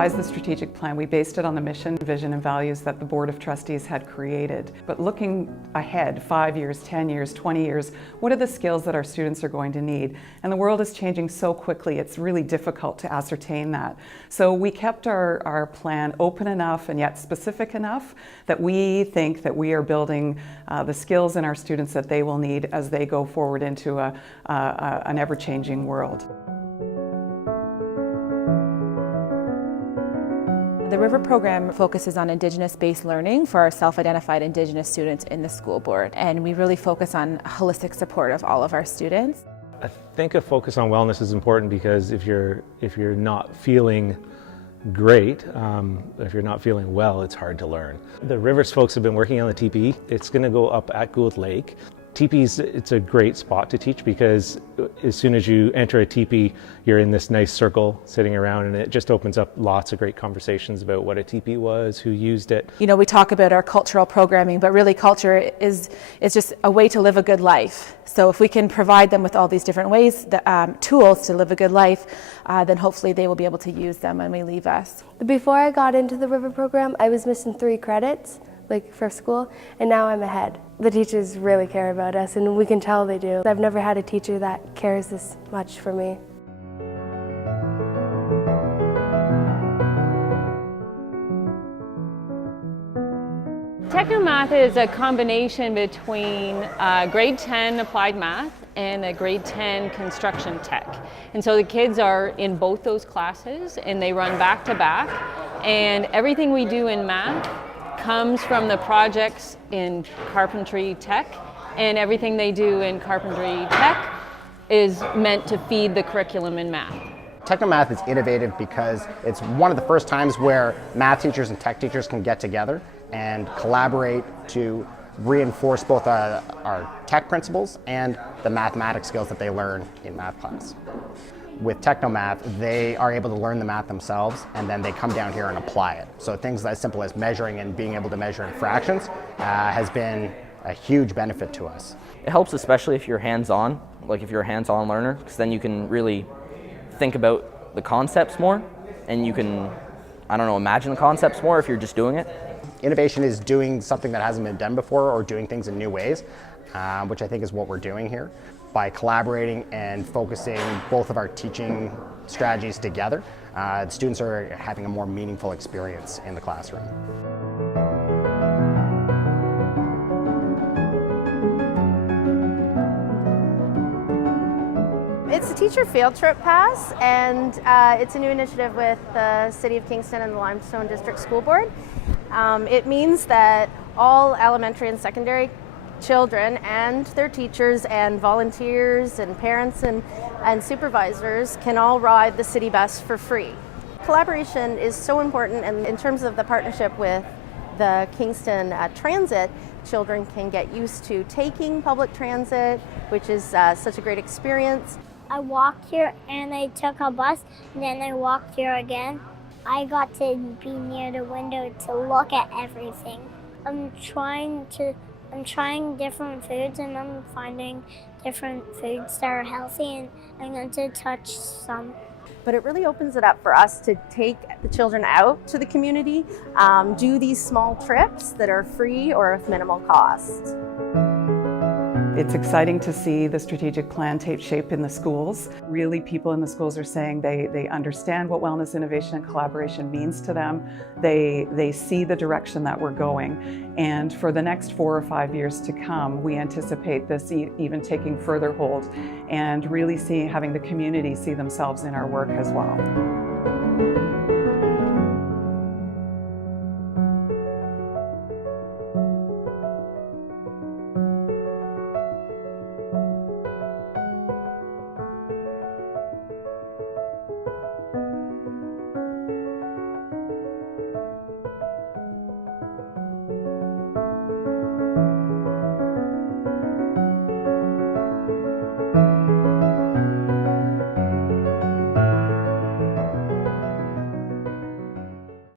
devised the strategic plan, we based it on the mission, vision, and values that the Board of Trustees had created. But looking ahead, 5 years, 10 years, 20 years, what are the skills that our students are going to need? And the world is changing so quickly, it's really difficult to ascertain that. So we kept our plan open enough and yet specific enough that we think that we are building the skills in our students that they will need as they go forward into an ever-changing world. The River program focuses on Indigenous-based learning for our self-identified Indigenous students in the school board, and we really focus on holistic support of all of our students. I think a focus on wellness is important because if you're not feeling great, if you're not feeling well, it's hard to learn. The Rivers folks have been working on the teepee. It's going to go up at Gould Lake. Teepees, it's a great spot to teach because as soon as you enter a teepee, you're in this nice circle sitting around, and it just opens up lots of great conversations about what a teepee was, who used it. You know, we talk about our cultural programming, but really culture is just a way to live a good life. So if we can provide them with all these different ways, tools to live a good life, then hopefully they will be able to use them when we leave us. Before I got into the River program, I was missing 3 credits. For school, and now I'm ahead. The teachers really care about us, and we can tell they do. I've never had a teacher that cares this much for me. Technomath is a combination between grade 10 applied math and a grade 10 construction tech. And so the kids are in both those classes, and they run back to back, and everything we do in math comes from the projects in carpentry tech, and everything they do in carpentry tech is meant to feed the curriculum in math. Technomath is innovative because it's one of the first times where math teachers and tech teachers can get together and collaborate to reinforce both our tech principles and the mathematics skills that they learn in math class. With Technomath, they are able to learn the math themselves, and then they come down here and apply it. So things as simple as measuring and being able to measure in fractions has been a huge benefit to us. It helps especially if you're hands-on, like if you're a hands-on learner, because then you can really think about the concepts more, and you can, imagine the concepts more if you're just doing it. Innovation is doing something that hasn't been done before or doing things in new ways, which I think is what we're doing here. By collaborating and focusing both of our teaching strategies together, the students are having a more meaningful experience in the classroom. It's a teacher field trip pass, and it's a new initiative with the City of Kingston and the Limestone District School Board. It means that all elementary and secondary children and their teachers and volunteers and parents and supervisors can all ride the city bus for free. Collaboration is so important, and in terms of the partnership with the Kingston Transit, children can get used to taking public transit, which is such a great experience. I walked here and I took a bus, and then I walked here again. I got to be near the window to look at everything. I'm trying different foods, and I'm finding different foods that are healthy, and I'm going to touch some. But it really opens it up for us to take the children out to the community, do these small trips that are free or of minimal cost. It's exciting to see the strategic plan take shape in the schools. Really, people in the schools are saying they understand what wellness, innovation, and collaboration means to them. They see the direction that we're going. And for the next 4 or 5 years to come, we anticipate this even taking further hold and really having the community see themselves in our work as well.